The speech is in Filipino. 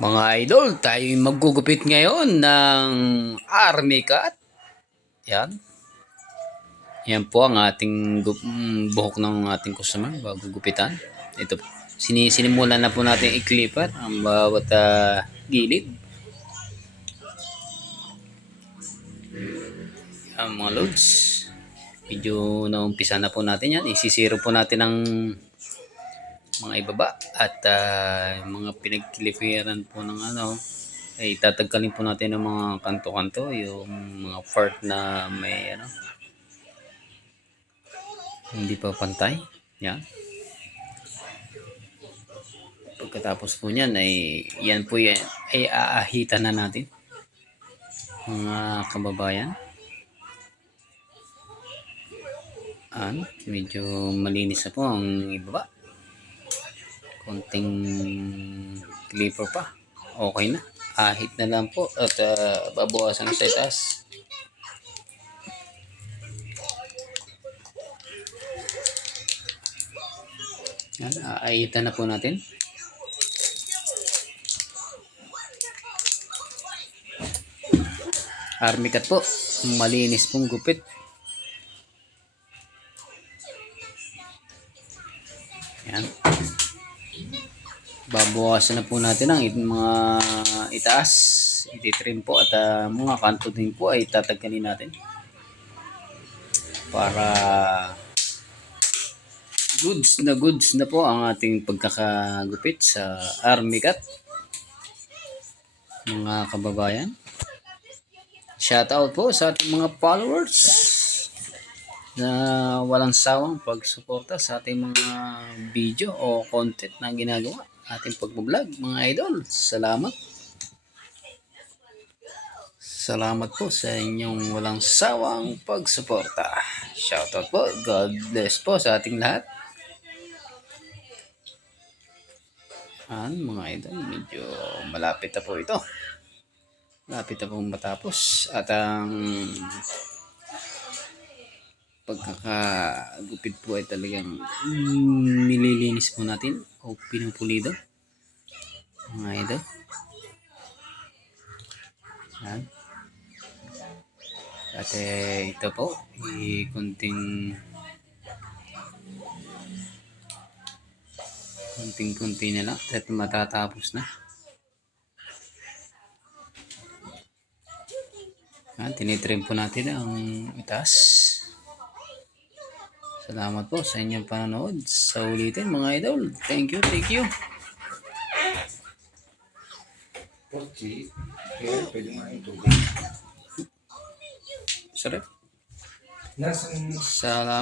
Mga idol, tayo maggugupit ngayon ng army cut. Yan. Yan po ang ating buhok ng ating customer bago gupitan. Ito, sinisimulan na po natin i-clipper ang bawat gilid. Ang mga loads. Medyo naumpisa na po natin yan. Isisiro po natin ang mga ibaba at mga pinagkilipiran po ng ay tatagkalin po natin ng mga kanto-kanto, yung mga part na may hindi pa pantay. Yan. Pagkatapos po niyan ay yan po yan ay aahitan na natin mga kababayan. Medyo malinis na po ang ibaba. Konting clipper pa. Okay na. Ahit na lang po at babawasan na sa itaas. Yan, aahitan na po natin. Army cut po. Malinis pong gupit. Yan. Babawasan na po natin ang mga itaas, ititrim po at mga kanto din po ay tatagkalin natin para goods na po ang ating pagkakagupit sa army cut. Mga kababayan, shout out po sa ating mga followers na walang sawang pagsuporta sa ating mga video o content na ginagawa ating pagbablog, mga idol. Salamat po sa inyong walang sawang pagsuporta. Shoutout po. God bless po sa ating lahat. Mga idol, medyo malapit na po ito. Malapit na po matapos. At ang pagkakagupit po ay talagang nililinis po natin o pinupulido, mga idol. Yan. At ito po kunting na lang at matatapos na. Tinitrim po natin ang itaas. Salamat po sa inyong panonood. Sa ulitin, mga idol. Thank you. Sarap. Salamat.